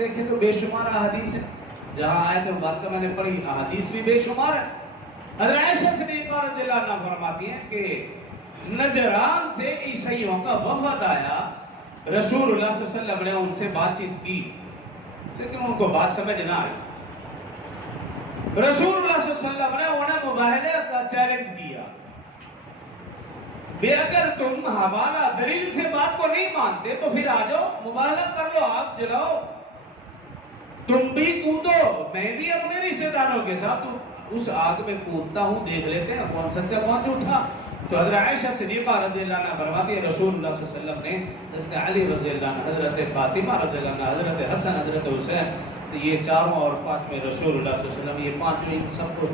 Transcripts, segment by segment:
دیکھیں تو بے شمار احادیث ہیں، جہاں آیت مبارکہ میں نے پڑھی احادیث بھی بے شمار ہے۔ حضرت عائشہ صدیقہ رضی اللہ عنہا فرماتی ہیں کہ نجران سے عیسائیوں کا وفد آیا، رسول اللہ صلی اللہ علیہ وسلم نے ان سے بات چیت کی لیکن ان کو بات سمجھ نہ آئی۔ رسول اللہ صلی اللہ علیہ وسلم نے انہیں مباہلے کا چیلنج کیا، بے اگر تم حوالہ دلیل سے بات کو نہیں مانتے تو پھر آ جاؤ، مباہلہ کر لو، آگ جلاؤ، تم بھی کودو، میں بھی اپنے رشتہ داروں کے ساتھ اس آگ میں کودتا ہوں، دیکھ لیتے ہیں کون سچا کون جھوٹا۔ تو حضرت عائشہ صدیقہ رضی اللہ عنہ فرماتی ہے رسول اللہ صلی اللہ علیہ وسلم نے حضرت علی رضی اللہ عنہ، حضرت فاطمہ رضی اللہ عنہ، حضرت حسن، حضرت حسین، یہ چاروں اور پانچویں رسول اللہ صلی اللہ علیہ وسلم، یہ پانچویں ان سب کو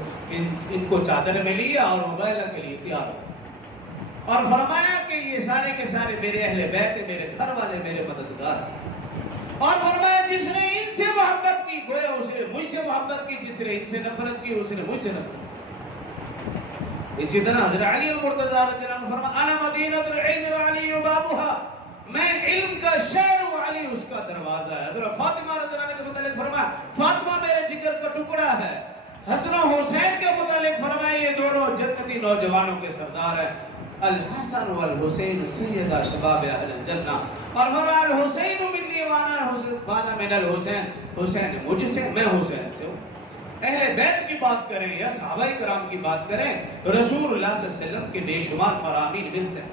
ان کو چادر میں لیا اور مباہلہ کے لیے تیار ہو، اور فرمایا کہ یہ سارے کے سارے میرے اہل بیت، میرے گھر والے، میرے مددگار، اور فرمایا جس نے ان سے محبت کی گویا اس نے مجھ سے محبت کی، جس نے ان سے نفرت کی اس نے مجھ سے نفرت کی۔ اسی طرح حضرت علی المرتضی رضی اللہ عنہ فرمایا انا مدینۃ العلم وعلی بابها، میں علم کا شہر و علی اس کا دروازہ ہے۔ حضرت فاطمہ رضی اللہ عنہ کے متعلق فرمایا فاطمہ میرے جگر کا ٹکڑا ہے۔ حسن و حسین کے متعلق فرمایا یہ دونوں جنتی نوجوانوں کے سردار ہیں۔ الحسن والحسین سیدہ شباب اہل الجنہ، اور فرمایا الحسین منی وانا من الحسین، حسین مجھ سے، میں حسین سے ہوں۔ اہل بیت کی بات کریں یا صحابہ کرام کی بات کریں، رسول اللہ صلی اللہ علیہ وسلم کے بے شمار فرامین ملتے ہیں۔